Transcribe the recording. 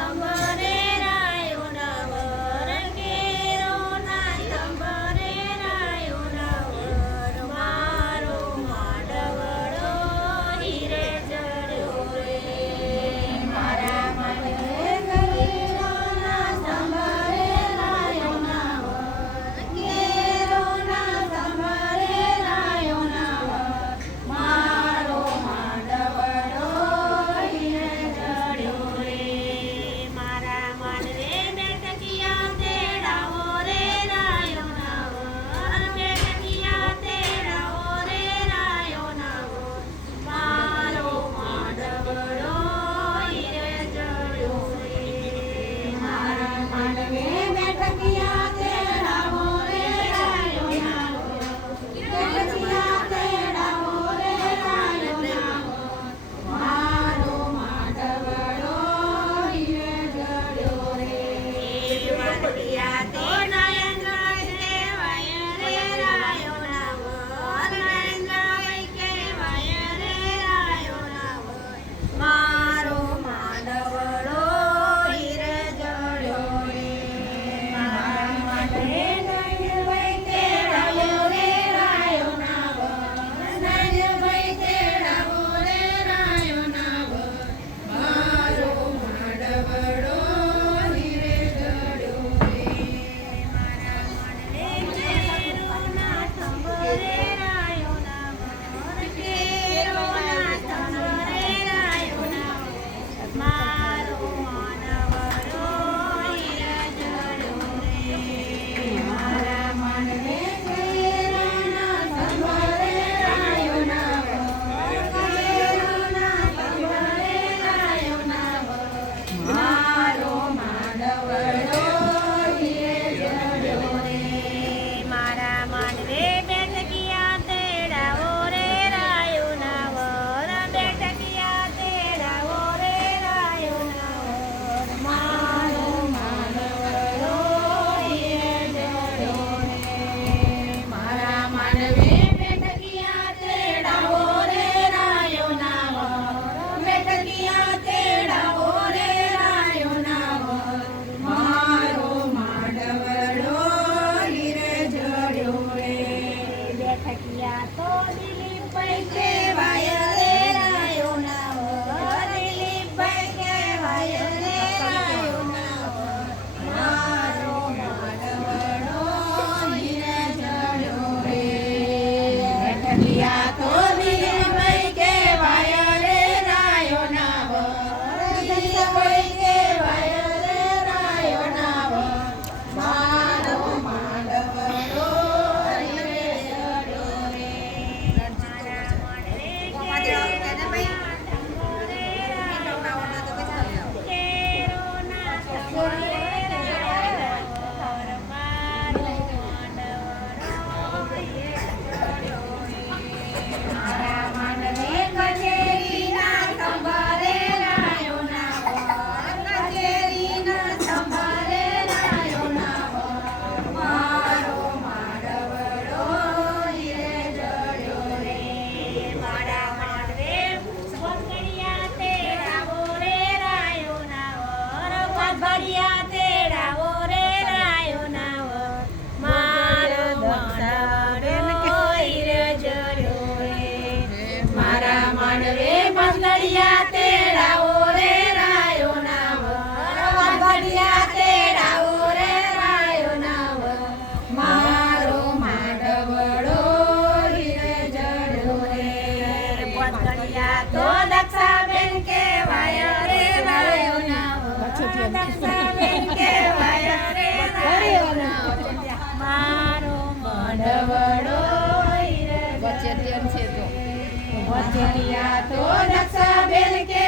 summer. y a todo y limpa que vaya de la yonada. تخ سان کي wire